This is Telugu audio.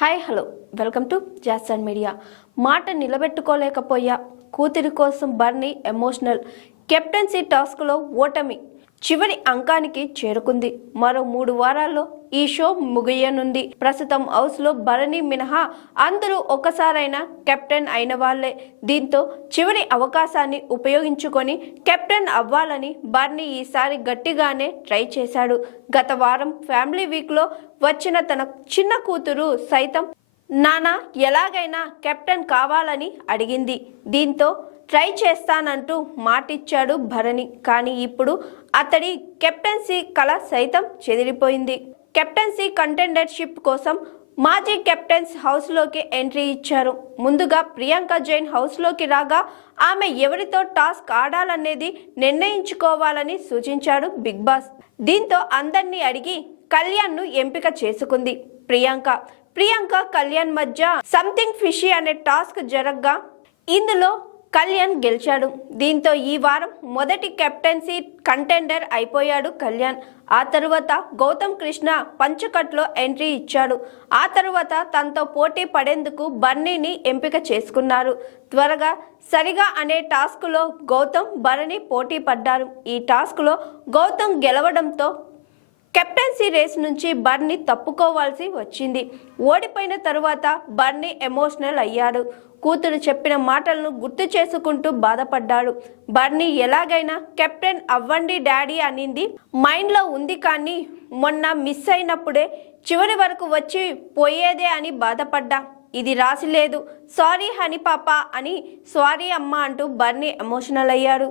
Hi hello welcome to Jason media. మాట నిలబెట్టుకోలేకపోయా, కూతురి కోసం బర్నీ ఎమోషనల్. కెప్టెన్సీ టాస్క్లో ఓటమి చివరి అంకానికి చేరుకుంది. మరో 3 వారాల్లో ఈ షో ముగియనుంది. ప్రస్తుతం హౌస్లో బర్నీ మినహా అందరూ ఒక్కసారైనా కెప్టెన్ అయిన వాళ్లే. దీంతో చివరి అవకాశాన్ని ఉపయోగించుకొని కెప్టెన్ అవ్వాలని బర్నీ ఈసారి గట్టిగానే ట్రై చేశాడు. గత వారం ఫ్యామిలీ వీక్లో వచ్చిన తన చిన్న కూతురు సైతం నానా ఎలాగైనా కెప్టెన్ కావాలని అడిగింది. దీంతో ట్రై చేస్తానంటూ మాటిచ్చాడు భరణి. కానీ ఇప్పుడు అతడి కెప్టెన్సీ కళ సైతం చెదిరిపోయింది. కెప్టెన్సీ కంటెండర్షిప్ కోసం మాజీ కెప్టెన్స్ హౌస్లోకి ఎంట్రీ ఇచ్చారు. ముందుగా ప్రియాంక జైన్ హౌస్లోకి రాగా ఆమె ఎవరితో టాస్క్ ఆడాలనేది నిర్ణయించుకోవాలని సూచించాడు బిగ్ బాస్. దీంతో అందరినీ అడిగి కళ్యాణ్ను ఎంపిక చేసుకుంది ప్రియాంక కళ్యాణ్ మధ్య సంథింగ్ ఫిషీ అనే టాస్క్ జరగ్గా ఇందులో కళ్యాణ్ గెలిచాడు. దీంతో ఈ వారం మొదటి కెప్టెన్సీ కంటెండర్ అయిపోయాడు కళ్యాణ్. ఆ తరువాత గౌతమ్ కృష్ణ పంచకట్లో ఎంట్రీ ఇచ్చాడు. ఆ తరువాత తనతో పోటీ పడేందుకు బర్నీని ఎంపిక చేసుకున్నారు. త్వరగా సరిగా అనే టాస్క్లో గౌతమ్ బర్నీ పోటీ పడ్డారు. ఈ టాస్క్లో గౌతమ్ గెలవడంతో కెప్టెన్సీ రేస్ నుంచి బర్నీ తప్పుకోవాల్సి వచ్చింది. ఓడిపోయిన తరువాత బర్నీ ఎమోషనల్ అయ్యాడు. కూతురు చెప్పిన మాటలను గుర్తు చేసుకుంటూ బాధపడ్డాడు. బర్నీ ఎలాగైనా కెప్టెన్ అవ్వండి డాడీ అనింది మైండ్లో ఉంది, కానీ మొన్న మిస్ అయినప్పుడే చివరి వరకు వచ్చి పోయేదే అని బాధపడ్డా. ఇది రాసి లేదు, సారీ హనీ పాప అని సారీ అమ్మ అంటూ బర్నీ ఎమోషనల్ అయ్యాడు.